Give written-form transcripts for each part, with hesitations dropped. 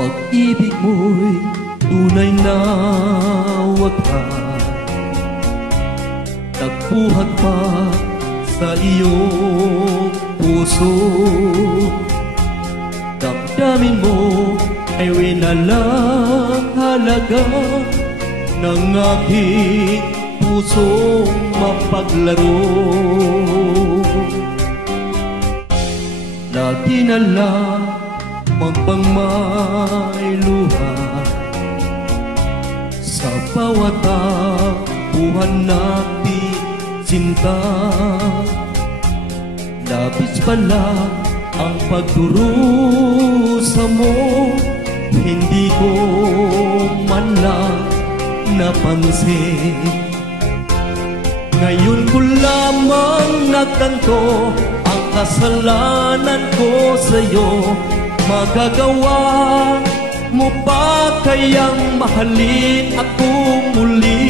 Pag-ibig mo'y tunay na wagas, nagbuhat pa sa iyong puso. Damdamin mo ay winalang halaga ng aking pusong mapaglaro. Na dinala pang may luha sa bawat takbuhan natin sinta. Labis pala ang pagdurusa mo, hindi ko man lang napansin. Ngayon ko lamang nakanto ang kasalanan ko sa'yo. Magagawa mo pa kayang mahalin ako muli?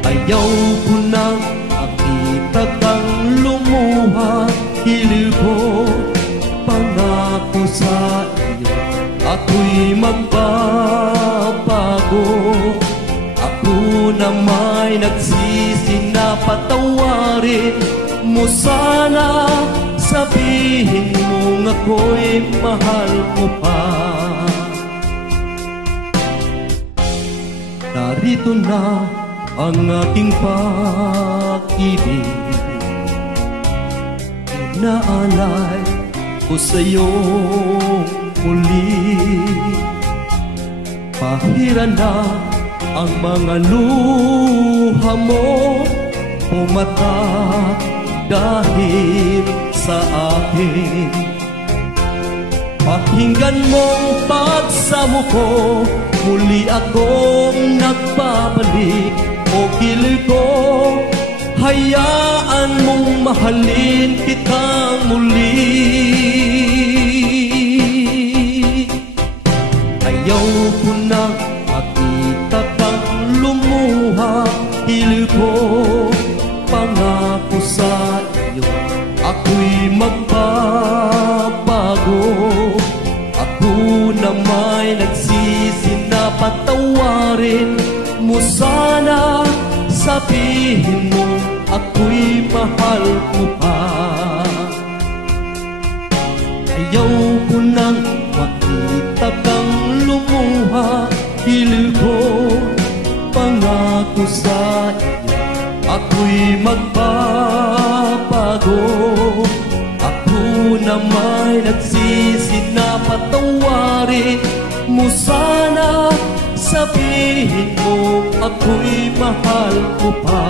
Ayaw ko nang makita kang lumuha, hilig ko pangako sa iyo, ako'y magbabago. Ako na may nagsisi na patawarin mo sana, sabihin mong ako'y mahal mo pa. Narito na ang aking pag-ibig, inaalay ko sa'yo muli. Pahira na ang mga luha mo, pumatak dahil sa akin. Pakinggan mong pagsamo ko, muli akong nagbabalik. O kilig ko, hayaan mong mahalin kitang muli. Ayaw ko na makita kang lumuha, kilig ko pangako sa iyo, ako'y magbabago. Ako na may nagsisi na patawarin mo sana, sabihin mo ako'y mahal mo pa. Ayaw ko nang makita kang lumuha, hilig ko pangako sa iyo, ako'y magbabago. Ako na may nagsisi na patawarin mo sana, sabihin mo ako'y mahal mo pa.